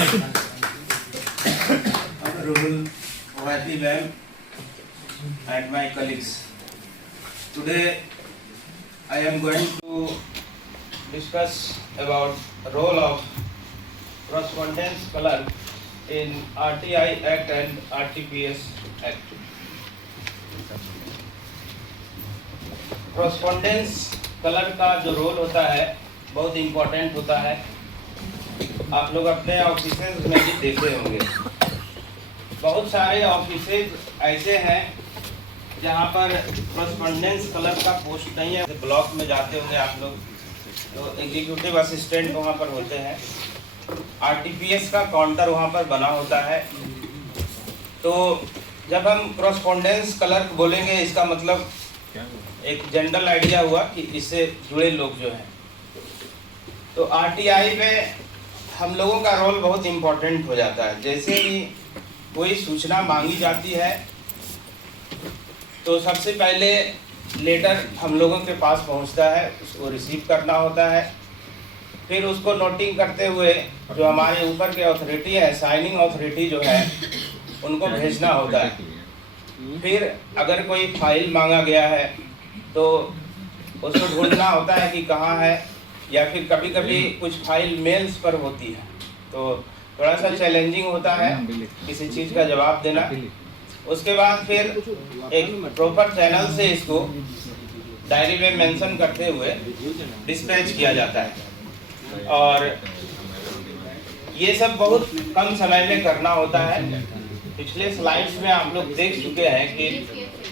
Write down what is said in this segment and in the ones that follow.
Honorable Orati ma'am and my colleagues. Today I am going to discuss about role of correspondence color in RTI Act and RTPS Act. correspondence colour का जो role होता है बहुत important होता है। आप लोग अपने ऑफिसेज में भी देखे होंगे, बहुत सारे ऑफिसेज ऐसे हैं जहाँ पर correspondence कलर का पोस्ट नहीं है। ब्लॉक में जाते होंगे आप लोग, तो एग्जीक्यूटिव असिस्टेंट वहाँ पर होते हैं, RTPS का काउंटर वहाँ पर बना होता है। तो जब हम correspondence कलर बोलेंगे, इसका मतलब एक जनरल आइडिया हुआ कि इससे जुड़े लोग जो हैं। तो RTI में हम लोगों का रोल बहुत इम्पोर्टेंट हो जाता है। जैसे ही कोई सूचना मांगी जाती है तो सबसे पहले लेटर हम लोगों के पास पहुंचता है, उसको रिसीव करना होता है, फिर उसको नोटिंग करते हुए जो हमारे ऊपर के अथॉरिटी है, साइनिंग अथॉरिटी जो है, उनको भेजना होता है। फिर अगर कोई फाइल मांगा गया है तो उसको ढूंढना होता है कि कहाँ है, या फिर कभी कभी कुछ फाइल मेल्स पर होती है तो थोड़ा सा चैलेंजिंग होता है किसी चीज़ का जवाब देना। उसके बाद फिर एक प्रॉपर चैनल से इसको डायरी में मेंशन करते हुए डिस्पैच किया जाता है, और ये सब बहुत कम समय में करना होता है। पिछले स्लाइड्स में आप लोग देख चुके हैं कि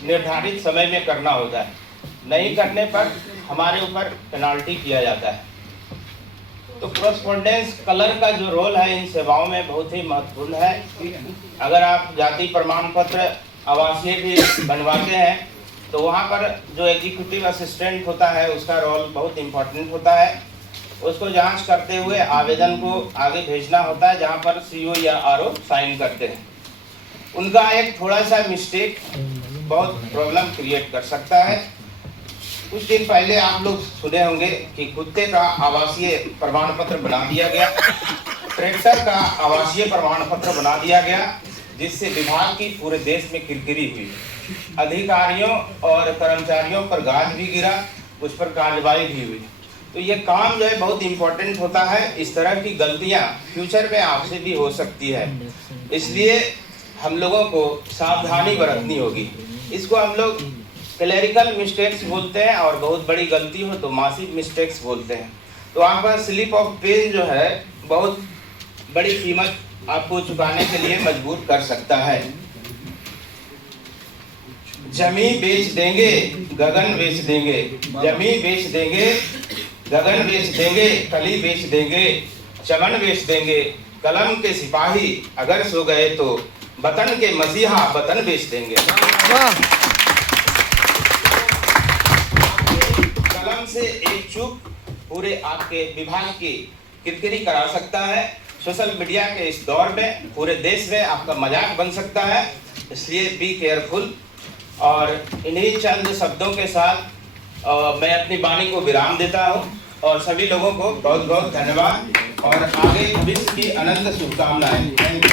निर्धारित समय में करना होता है, नहीं करने पर हमारे ऊपर पेनाल्टी किया जाता है। तो correspondence कलर का जो रोल है इन सेवाओं में बहुत ही महत्वपूर्ण है। अगर आप जाति प्रमाण पत्र आवासीय भी बनवाते हैं तो वहाँ पर जो एग्जीक्यूटिव असिस्टेंट होता है उसका रोल बहुत इम्पोर्टेंट होता है। उसको जांच करते हुए आवेदन को आगे भेजना होता है, जहाँ पर CO या RO साइन करते हैं। उनका एक थोड़ा सा मिस्टेक बहुत प्रॉब्लम क्रिएट कर सकता है। कुछ दिन पहले आप लोग सुने होंगे कि कुत्ते का आवासीय प्रमाण पत्र बना दिया गया, ट्रैक्टर का आवासीय प्रमाण पत्र बना दिया गया, जिससे विभाग की पूरे देश में किरकिरी हुई। अधिकारियों और कर्मचारियों पर गाज भी गिरा, उस पर कार्रवाई भी हुई। तो ये काम जो है बहुत इम्पोर्टेंट होता है। इस तरह की गलतियां फ्यूचर में आपसे भी हो सकती है, इसलिए हम लोगों को सावधानी बरतनी होगी। इसको हम लोग क्लेरिकल मिस्टेक्स बोलते हैं, और बहुत बड़ी गलती हो तो मासिव मिस्टेक्स बोलते हैं। तो आपका स्लिप ऑफ पेन जो है बहुत बड़ी कीमत आपको चुकाने के लिए मजबूर कर सकता है। जमी बेच देंगे, गगन बेच देंगे, जमी बेच देंगे, गगन बेच देंगे, कली बेच देंगे, चमन बेच देंगे, कलम के सिपाही अगर सो गए तो वतन के मसीहा वतन बेच देंगे। कलम से एक चूक पूरे आपके विभाग की किरकिरी करा सकता है। सोशल मीडिया के इस दौर में पूरे देश में आपका मजाक बन सकता है, इसलिए बी केयरफुल। और इन्हीं चंद शब्दों के साथ मैं अपनी वाणी को विराम देता हूँ, और सभी लोगों को बहुत बहुत धन्यवाद, और आगे भविष्य की अनंत शुभकामनाएं। Thank you.